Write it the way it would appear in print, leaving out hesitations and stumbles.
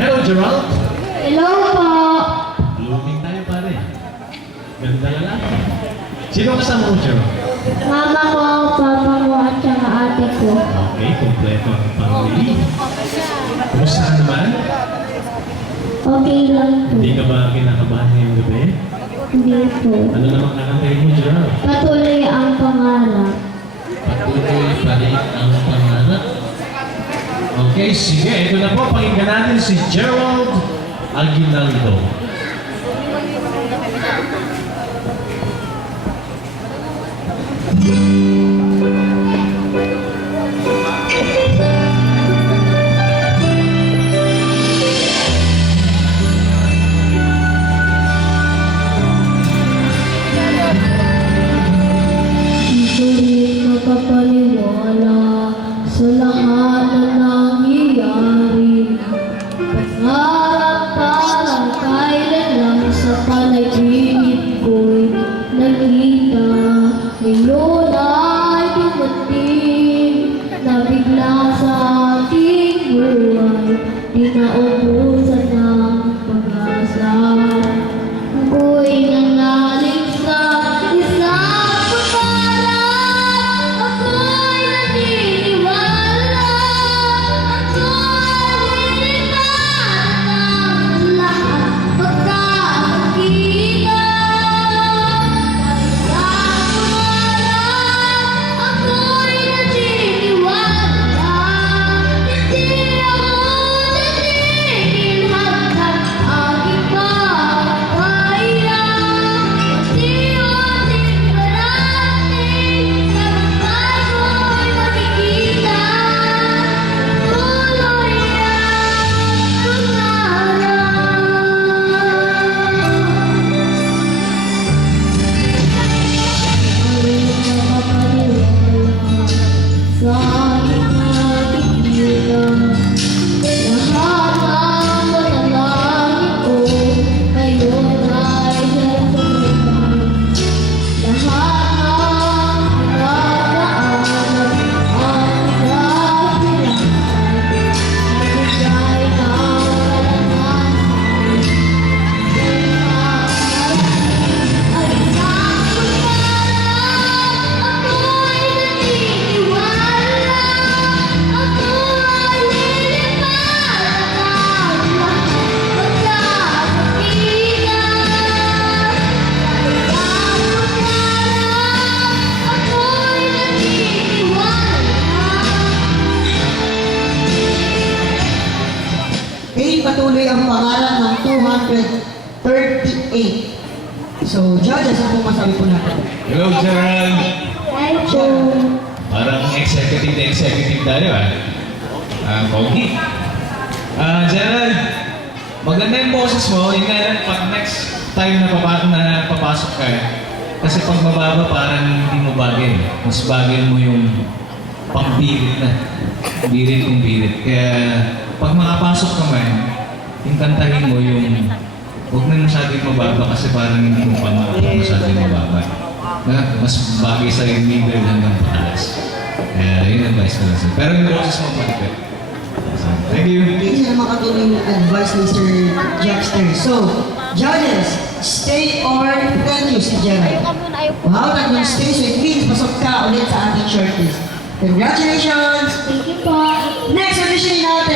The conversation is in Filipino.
Hello, Gerald. Hello po. Blooming tayo, pare. Ganda lalaki. Sino kasama mo, Gerald? Mama ko, papa ko, at saka ate ko. Okay, kompleto ang family. Kumusta ka naman? Okay lang po. Hindi ka ba kinakabahan ngayong gabi? Hindi po. Ano naman kakantayin mo, Gerald? Patuloy ang pangarap. Patuloy pa rin ang pangarap. Okay, sige. Ito na po. Pakinggan natin si Gerald Aguinaldo. Hindi makapaniwala sa lahat na nangyayari. Pangarap parang kailan lang sa panaginip ko'y nakita. Ngayon ay dumating na bigla sa aking buhay. Di naubusan ng pag-asa. Ako'y nanalig sa isang pangarap. Ako'y naniniwala. Ako'y lilipad ng lahat pagkakakita. Sa pangarap, ako'y naniniwala. Hindi ako titigil hanggang aking makakaya. Unti-unting parating na magbago'y makikita. Tuloy ang pangarap. Sa aking nakikita, lahat ng panalangin ko ngayon ay natutupad. Lahat ng pinagdaanan ang pinaghirapan, nagbigay ng kalangan ay isang pangarap. Ako'y naniniwala. Ako'y lilipad ang lahat pagkakakita. Sa pangarap, ako'y naniniwala. Okay, patuloy ang pangalan ng 238. So, judges, ano pong masabi po natin? Hello, Gerald. Ay po. Parang executive tayo, Pogi. Gerald, maganda yung boses mo. Yun nga lang, pag next time na papasok ka, kasi pag mababa, parang hindi mo bagay. Mas bagay mo yung pangbirit na. Birit kung birit. Kaya, pag makapasok ka man, yung kantahin mo yung huwag na masyadong mababa kasi parang hindi mo pa masyadong mababa. Mas bagay sa yung middle hanggang pataas. Kaya yun ang advice ko lang sa'yo. Pero yung boses mo malipit. Thank you. Hindi na makatuloy ng advice ni Sir Jackster. So, judges, stay or continue si Gerald. Wow, tatlong stay. So, it means pasok ka ulit sa ating shortlist. Congratulations! Thank you po. Next audition natin